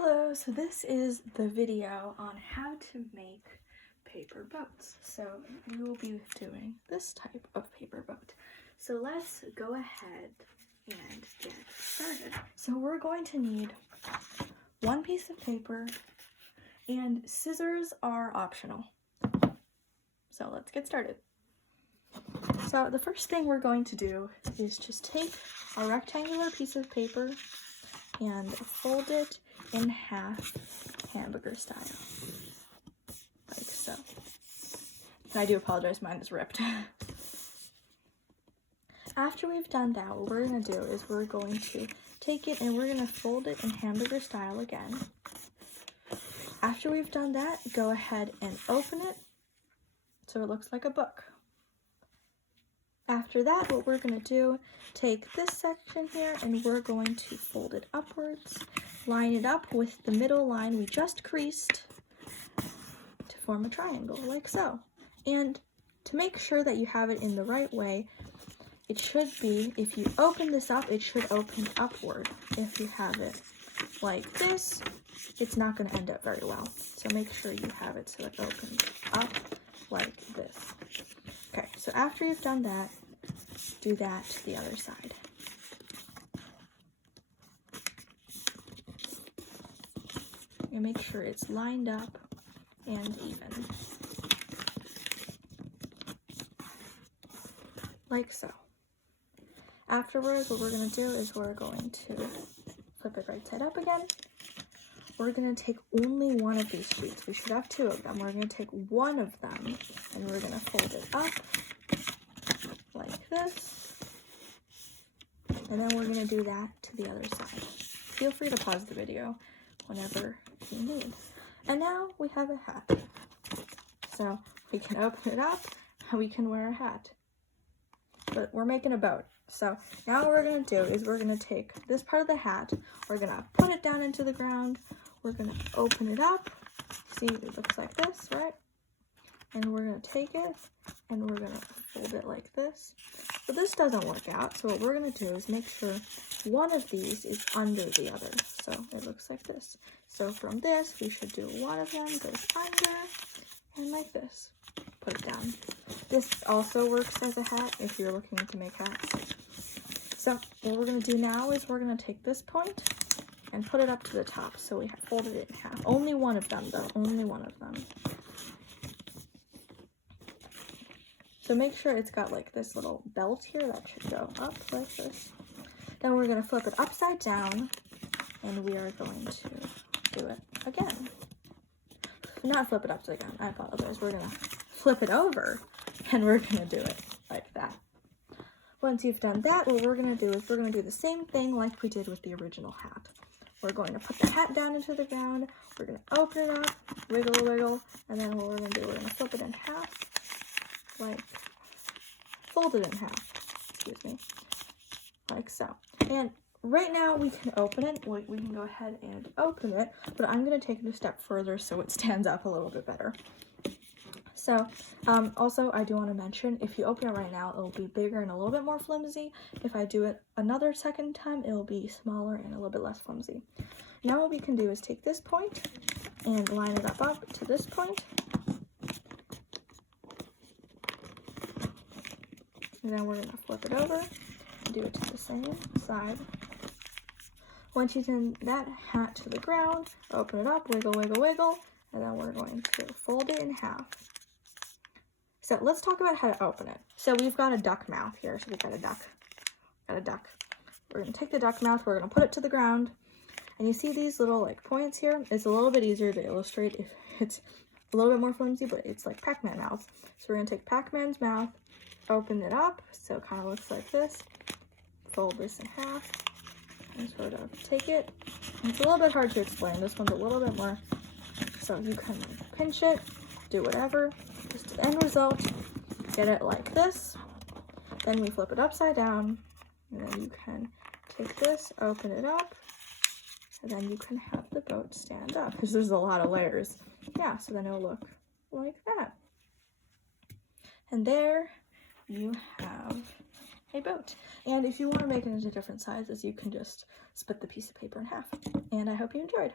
Hello, so this is the video on how to make paper boats. So we will be doing this type of paper boat. So let's go ahead and get started. So we're going to need one piece of paper and scissors are optional. So let's get started. So the first thing we're going to do is just take a rectangular piece of paper and fold it in half, hamburger style, like so. And I do apologize, mine is ripped. After we've done that, what we're going to do is we're going to take it and we're going to fold it in hamburger style again. After we've done that, go ahead and open it so it looks like a book. After that, what we're going to do, take this section here and we're going to fold it upwards, line it up with the middle line we just creased to form a triangle, like so. And to make sure that you have it in the right way, it should be, if you open this up, it should open upward. If you have it like this, it's not going to end up very well. So make sure you have it so it opens up like this. Okay, so after you've done that, do that to the other side. And make sure it's lined up and even. Like so. Afterwards, what we're going to do is we're going to flip it right side up again. We're going to take only one of these sheets. We should have two of them. We're going to take one of them and we're going to fold it up like this. And then we're going to do that to the other side. Feel free to pause the video whenever you need. And now we have a hat. So we can open it up and we can wear a hat. But we're making a boat. So now what we're going to do is we're going to take this part of the hat, we're going to put it down into the ground, we're going to open it up, see it looks like this, right? And we're going to take it and we're going to fold it like this. But this doesn't work out, so what we're going to do is make sure one of these is under the other. So it looks like this. So from this, we should do one of them goes under and like this. Put it down. This also works as a hat if you're looking to make hats. So what we're going to do now is we're going to take this point and put it up to the top. So we have folded it in half. Only one of them though, only one of them. So make sure it's got like this little belt here that should go up like this. Then we're going to flip it upside down and we are going to do it again. Not flip it upside down, I apologize. We're going to flip it over and we're going to do it like that. Once you've done that, what we're going to do is we're going to do the same thing like we did with the original hat. We're going to put the hat down into the ground, we're going to open it up, wiggle, wiggle, and then what we're going to do, we're going to flip it in half, like, fold it in half, excuse me, like so. And right now we can open it, we can go ahead and open it, but I'm going to take it a step further so it stands up a little bit better. So, also I do want to mention, if you open it right now, it'll be bigger and a little bit more flimsy. If I do it another second time, it'll be smaller and a little bit less flimsy. Now what we can do is take this point and line it up to this point. And then we're going to flip it over and do it to the same side. Once you send that hat to the ground, open it up, wiggle, wiggle, wiggle, and then we're going to fold it in half. So let's talk about how to open it. So we've got a duck mouth here. So we've got a duck. We're going to take the duck mouth, we're going to put it to the ground. And you see these little like points here? It's a little bit easier to illustrate if it's a little bit more flimsy, but it's like Pac-Man mouth. So we're going to take Pac-Man's mouth, open it up, so it kind of looks like this. Fold this in half and sort of take it. And it's a little bit hard to explain. This one's a little bit more. So you can pinch it, do whatever. Just the end result, get it like this. Then we flip it upside down, and then you can take this, open it up, and then you can have the boat stand up. Because there's a lot of layers. Yeah, so then it'll look like that. And there you have a boat. And if you want to make it into different sizes, you can just split the piece of paper in half. And I hope you enjoyed.